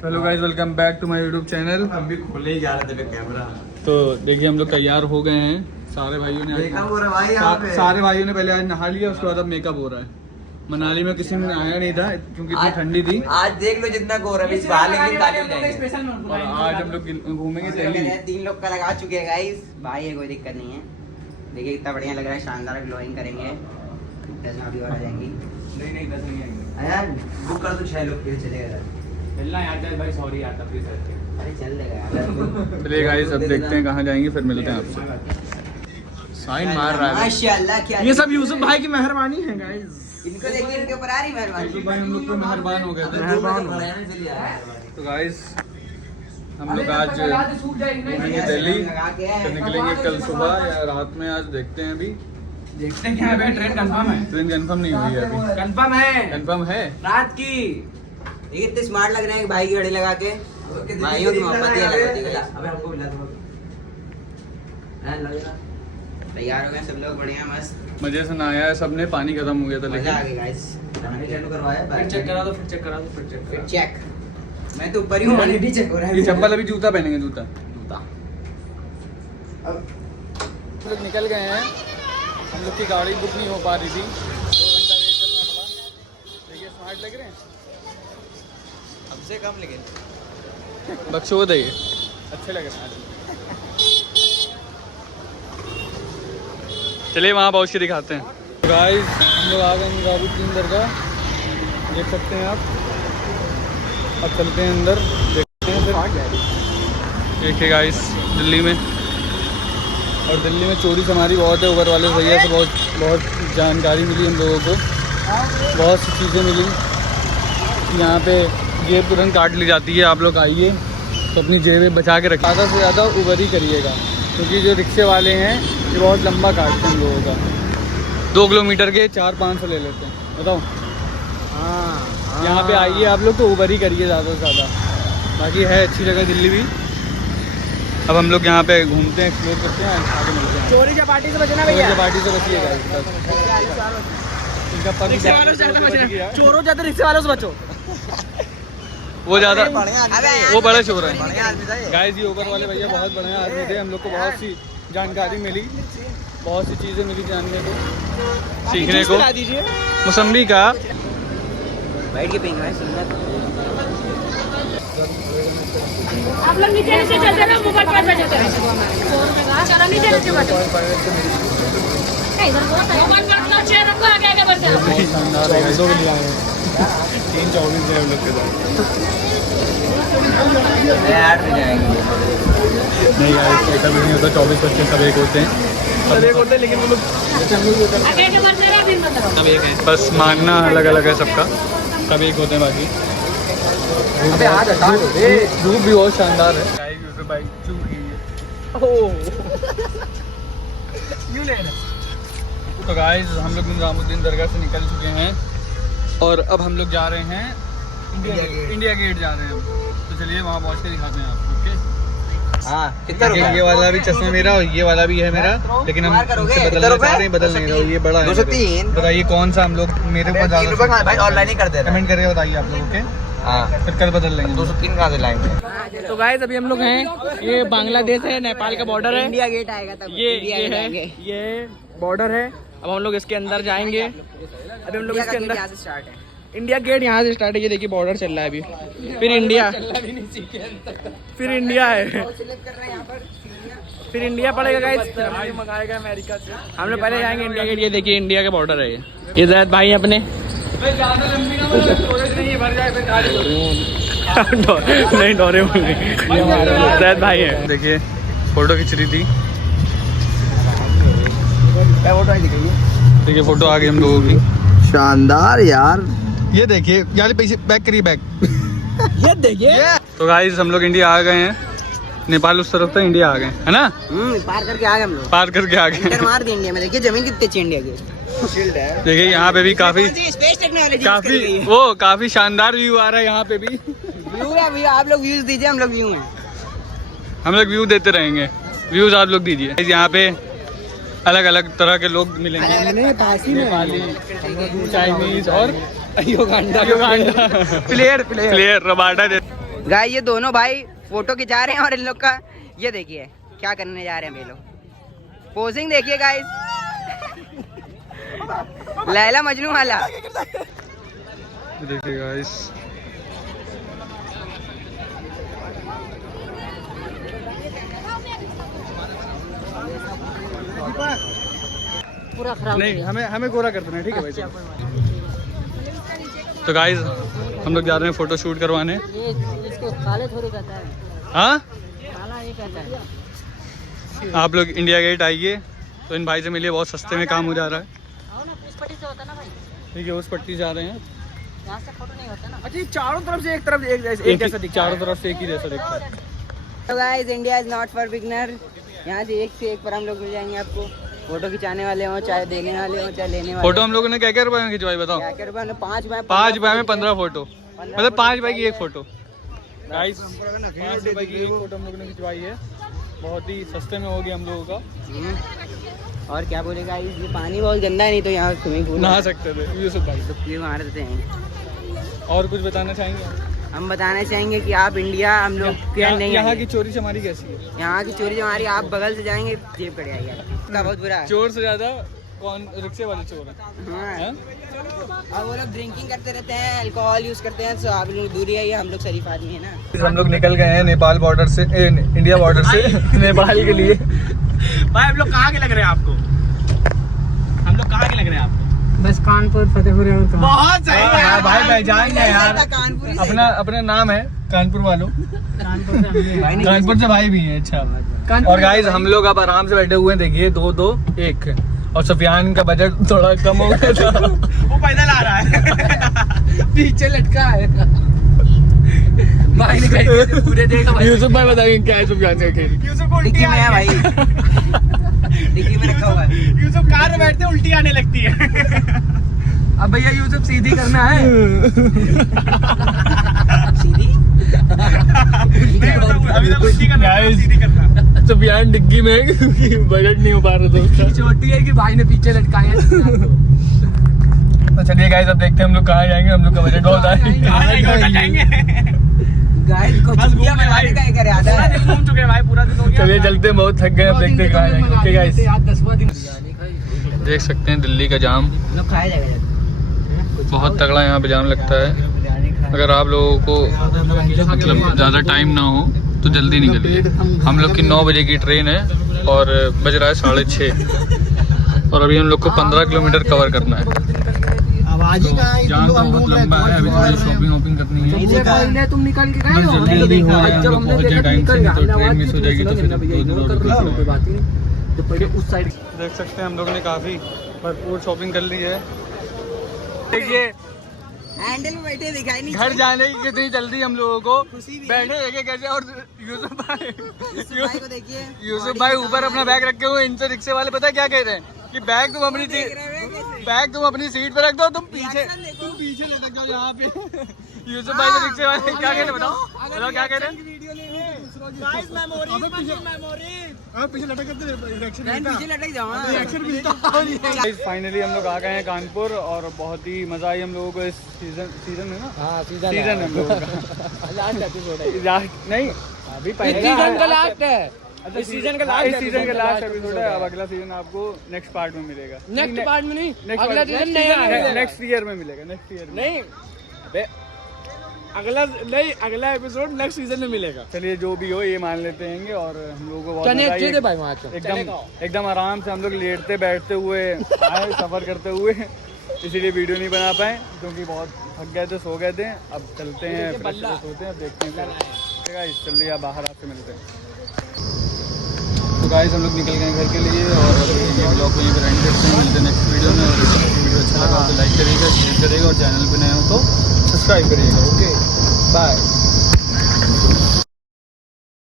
Hello guys, welcome back to my YouTube channel. हम भी खोले ही जा रहे थे कैमरा। तो देखिए हम लोग तैयार हो गए हैं। सारे भाइयों ने मेकअप हो रहा है भाई यहाँ पे। सारे भाइयों ने पहले आज नहा लिया, उसके बाद अब मेकअप हो रहा है। मनाली में किसी ने आया नहीं था क्योंकि इतनी ठंडी थी। आज देख लो जितना गौरव इस बार लेकिन काली जाएंगे। और आज हम लोग घूमेंगे दिल्ली। 3 लोग का लगा चुके हैं गाइस। भाई है, कोई दिक्कत नहीं है। देखिए कितना बढ़िया लग रहा है, शानदार ग्लोइंग करेंगे। 10 भी और आ जाएंगी। नहीं 10 नहीं आएंगे यार बुक कर दो 6 लोग फिर चलेगा। चलना यार भाई, सॉरी यार तब अरे चल देगा यार। चलिए गाइस, अब देखते हैं कहाँ जाएंगे, फिर मिलते हैं आपसे। साइन मार रहा है माशाल्लाह। क्या ये सब यूसुफ भाई की मेहरबानी है गाइस। इनको देखिए, इनके ऊपर आ रही मेहरबानी। यूसुफ भाई हम लोग पे मेहरबान हो गए थे। तो गाइस हम लोग आज घूमेंगे दिल्ली, फिर निकलेंगे कल सुबह या रात में। आज देखते हैं, अभी देखते हैं क्या है। ट्रेन कंफर्म है? ट्रेन कंफर्म नहीं हुई है अभी। कंफर्म है, कंफर्म है। रात की। ये इतने स्मार्ट लग रहे हैं कि भाई की घड़ी लगा के भाइयों की मोहब्बत ही अलग होती है। अबे हमको मिला दो। तैयार हो गए सब लोग, बढ़िया मस्त मजे से नहाया है सबने, पानी खत्म हो गया था मजा आ लेकिन गया गाइस। चालू करवाया फिर चेक करा दो, फिर चेक करा दो, फिर चेक फिर चेक। मैं तो ऊपर ही हूं, मैंने भी चेक हो रहा है। ये चप्पल अभी जूता पहनेंगे, जूता। अब हम लोग निकल गए हैं। हम लोग की गाड़ी बुक नहीं हो पा रही थी, 2 घंटा वेट करना पड़ा। देखिए स्मार्ट लग रहे हैं, हमसे कम लेकिन बख्शोद है ये, अच्छे लग रहे हैं। चलिए वहाँ पहुँच के दिखाते हैं। गाइस हम लोग आ गए निजामुद्दीन दरगाह, देख सकते हैं आप। अब चलते हैं अंदर, देखते हैं फिर। देखिए गाइस दिल्ली में, और दिल्ली में चोरी चमारी बहुत है। ऊबर वाले भैया से बहुत जानकारी मिली हम लोगों को, बहुत सी चीज़ें मिली। यहाँ पे जेब तुरंत काट ली जाती है। आप लोग आइए तो अपनी जेबें बचा के रखिए। ज़्यादा से ज़्यादा ऊबर ही करिएगा, क्योंकि जो रिक्शे वाले हैं ये बहुत लंबा काटते हैं हम लोगों का। 2 किलोमीटर के 400-500 ले लेते हैं, बताओ। हाँ यहाँ पे आइए आप लोग तो ऊबर ही करिए ज़्यादा से ज़्यादा। बाकी है अच्छी जगह दिल्ली भी। अब हम लोग यहाँ पे घूमते हैं, एक्सप्लोर करते हैं, आगे मिलते हैं। चोरी चपाटी से बचना चोरी भैया। चपाटी से बचिएगा। इनका पर चोरों ज्यादा रिक्शे वालों से बचो। वो ज़्यादा अबे वो बड़े चोर हैं। बढ़िया आदमी था ये। गाइस ये ऊबर वाले भैया बहुत बढ़िया आदमी थे। हम लोग को बहुत सी जानकारी मिली, बहुत सी चीज़ें मिली जानने को, सीखने को। मौसम्बी का बैठ के पिंग है सुंदर। आप लोग नीचे नीचे चलते ना, मोबाइल पर बैठे थे। चलो नीचे नीचे बैठो। इधर मोबाइल पर अपना चेयर रखो, आगे आगे बढ़ते रहो। शानदार है। 3-24 है हम लोग के साथ। यार भी जाएंगे। नहीं यार ऐसा भी नहीं होता, 24 बच्चे सब एक होते हैं। सब एक होते हैं, लेकिन वो लोग आगे आगे बढ़ते रहो, फिर मत रहो। सब एक है, बस मानना अलग अलग है सबका। सब एक होते हैं बाकी। अबे आज हटा दो बे। धूप भी बहुत शानदार है। बाइक चू गई है। तो गाइस हम लोग निजामुद्दीन दरगाह से निकल चुके हैं और अब हम लोग जा रहे हैं इंडिया गेट जा रहे हैं। तो चलिए वहाँ पहुँच के दिखाते हैं आपको। ओके। हाँ कितना रुपया? ये वाला भी चश्मा मेरा और ये वाला भी है मेरा, लेकिन हम इनसे बदलना चाह रहे हैं, बदल नहीं रहे। ये बड़ा है। 203। बताइए कौन सा हम लोग मेरे ऊपर ₹3 ज़्यादा भाई ऑनलाइन ही कर दे रहे कमेंट करके बताइए आप लोग। ओके, हैं। फिर कल बदल लेंगे। 203 कहाँ से लाएंगे? तो गाइस अभी हम लोग हैं, ये बांग्लादेश है, नेपाल का बॉर्डर है। इंडिया गेट आएगा तब ये है, ये बॉर्डर है। अब हम लोग इसके अंदर जाएंगे। अभी हम लोग इसके अंदर, स्टार्ट है। इंडिया गेट यहाँ से स्टार्ट है। ये देखिए बॉर्डर चल रहा है अभी। फिर इंडिया, फिर इंडिया है, फिर इंडिया पड़ेगा गाइस। मंगाएगा अमेरिका से। हम लोग पहले जाएंगे इंडिया गेट। ये देखिए इंडिया का बॉर्डर है। ये जैद भाई अपने नहीं डोरे जैद भाई है। देखिए फोटो खींच रही थी। देखिए फोटो आ गई हम लोगों की। शानदार यार। ये देखिए यार, पीछे बैक करिए, बैक। ये देखिए। तो गाइस हम लोग इंडिया आ गए हैं। नेपाल उस तरफ था, इंडिया आ गए है ना। पार करके आ गए हम लोग। पार करके आ गए। इंटर मार दी इंडिया में। देखिए जमीन कितनी अच्छी इंडिया की। शील्ड है। देखिए यहाँ पे भी काफी स्पेस टेक्नोलॉजी काफी शानदार व्यू आ रहा है यहाँ पे भी। व्यू है व्यू। आप लोग व्यूज दीजिए, हम लोग व्यू हैं। हम लोग व्यू देते रहेंगे, व्यूज आप लोग दीजिए। यहाँ पे अलग अलग तरह के लोग मिलेंगे, नेपाली, चाइनीज और युगांडा प्लेयर रबाडा। गाइस ये दोनों भाई फोटो खिंचा रहे हैं और इन लोग का ये देखिए क्या करने जा रहे हैं ये लोग। पोजिंग देखिए गाइस, लैला मजनू वाला। देखिए गाइस पूरा खराब। नहीं, हमें गोरा कर देना, ठीक है भाई। तो गाइस हम लोग जा रहे हैं फोटो शूट करवाने। ये इसको काले थोड़ी कहता है, हाँ, काला ये कहता है। आप लोग इंडिया गेट आइए तो इन भाई से मिलिए, बहुत सस्ते में काम हो जा रहा है। आओ ना, पुलिस पट्टी से होता ना भाई, ठीक है, उस पट्टी जा रहे हैं। यहाँ से फोटो नहीं होता ना। अच्छा, चारों तरफ से एक तरफ एक जैसा दिखता है। चारों तरफ से एक ही जैसा दिखता है। तो guys India is not for beginner. यहाँ से एक पर हम लोग मिल जाएंगे आपको। फोटो खिंचाने वाले हो, चाहे देने वाले हो, चाहे लेने वाले। फोटो हम लोगों ने क्या रुपए में खिंचवाई बताओ? 5 रुपए में 15 फोटो, मतलब 5 रुपए की एक फोटो। गाइस 5 रुपए की एक फोटो हम लोगों ने खिंचवाई है, बहुत ही सस्ते में हो गया हम लोगों का। और क्या बोलेगा, ये पानी बहुत गंदा है, नहीं तो यहाँ स्विमिंग पूल नहा सकते थे यूसुफ भाई। ये मार देते हैं। और कुछ बताना चाहेंगे? हम बताना चाहेंगे कि आप इंडिया हम लोग क्या नहीं, यहाँ की चोरी चमारी कैसी है? यहाँ की चोरी हमारी, आप बगल से जाएंगे जेब कट जाएगी। इसका बहुत बुरा है। चोर से ज्यादा कौन रिक्शे वाले चोर है? हाँ। हैं? और वो लोग ड्रिंकिंग करते रहते हैं, अल्कोहल यूज करते हैं, तो आप लोग दूरी आइए, हम लोग शरीफ आदमी है ना। हम लोग निकल गए हैं नेपाल बॉर्डर से, इंडिया बॉर्डर से नेपाल के लिए। भाई हम लोग कहाँ के लग रहे हैं आपको? हम लोग कहाँ के लग रहे हैं आपको? बस कानपुर, फतेहपुर। बहुत सही है भाई पहचान गए यार, कानपुर अपना नाम है कानपुर वालों। कानपुर से भाई भी है। अच्छा, और गाइस हम लोग अब आराम से बैठे हुए हैं, देखिए 2-2-1। और सफियान का बजट थोड़ा कम हो गया था, वो पैदल आ रहा है, पीछे लटका है। भाई ने कहीं पूरे देखा भाई। यूसुफ भाई बताइए क्या है सफियान का खेल? यूसुफ को डिक्की उल्टी में है आ भाई, डिक्की में रखा हुआ है। यूसुफ कार में बैठते उल्टी आने लगती है। अब भैया यूसुफ सीधी करना है। सीधी अभी तक उल्टी करना है, सीधी करना। सफियान डिग्गी में बजट नहीं हो पा रहा था उसका। छोटी है कि भाई ने पीछे लटकाया। तो चलिए गाइस अब देखते हैं हम लोग कहाँ जाएंगे, हम लोग का बजट बहुत है। गाइस को छुट्टियां मनाने का एक इरादा है। घूम चुके हैं भाई, पूरा दिन हो गया। चलिए चलते हैं, बहुत थक गए, अब देखते हैं कहाँ जाएंगे। ओके गाइस, 10वां दिन देख सकते हैं दिल्ली का जाम लोग खाया जाएगा। बहुत तगड़ा यहाँ पे जाम लगता है। अगर आप लोगों को मतलब ज़्यादा टाइम ना हो तो जल्दी निकलिए। हम लोग की 9 बजे की ट्रेन है और बज रहा है 6:30 और अभी हम लोग को 15 किलोमीटर कवर करना है। जाम तो बहुत लंबा है, अभी थोड़ी शॉपिंग वॉपिंग करनी है। तुम निकल के गए हो, जल्दी जल्दी हो रहा है, जब हम हमने लोग देखा पहुंचे टाइम से, निकल नहीं तो ट्रेन मिस हो जाएगी तो फिर कोई बात ही नहीं। तो पहले उस साइड देख सकते हैं हम लोग ने काफ़ी भरपूर शॉपिंग कर ली है। देखिए हैंडल में बैठे दिखाई नहीं। घर जाने की कितनी जल्दी हम लोगों को, बैठे देखे कैसे। और यूसुफ भाई को देखिए, यूसुफ भाई ऊपर अपना बैग रखे हुए। इनसे रिक्शे वाले पता है क्या कह रहे हैं कि बैग तुम अपनी सीट पे रख दो, तुम पीछे लटक जाओ यहाँ पे। यूसुफ भाई से रिक्शे वाले क्या कह रहे हैं, बताओ क्या कह रहे हैं? पीछे लटक जाओ। फाइनली हम लोग आ गए हैं कानपुर और बहुत ही मजा आई हम लोगों को। इस सीजन में ना, सीजन है हम लोगों का। नहीं अभी सीजन का लास्ट है। अच्छा, सीजन का लास्ट एपिसोड है। अब अगला सीजन आपको नेक्स्ट पार्ट में मिलेगा। नेक्स्ट पार्ट में नहीं, नेक्स्ट अगला सीजन नया है। नेक्स्ट ईयर में मिलेगा। नेक्स्ट ईयर नहीं, अगला एपिसोड नेक्स्ट सीजन में मिलेगा। चलिए जो भी हो ये मान लेते हैं। और हम लोगों को बहुत मजा आई। भाई वहाँ एकदम आराम से हम लोग लेटते बैठते हुए आए, सफर करते हुए। इसीलिए वीडियो नहीं बना पाए क्योंकि बहुत थक गए थे, सो गए थे। अब चलते हैं, फ्रेश होते हैं, अब देखते हैं गाइस। चलिए बाहर आपसे मिलते हैं। तो गाइस हम लोग निकल गए घर के लिए और ये ब्लॉग को यहीं पर एंड करते हैं। मिलते हैं नेक्स्ट वीडियो में। और वीडियो अच्छा लगा तो लाइक करिएगा, शेयर करिएगा और चैनल पे नए हो तो सब्सक्राइब करिएगा। Okay bye.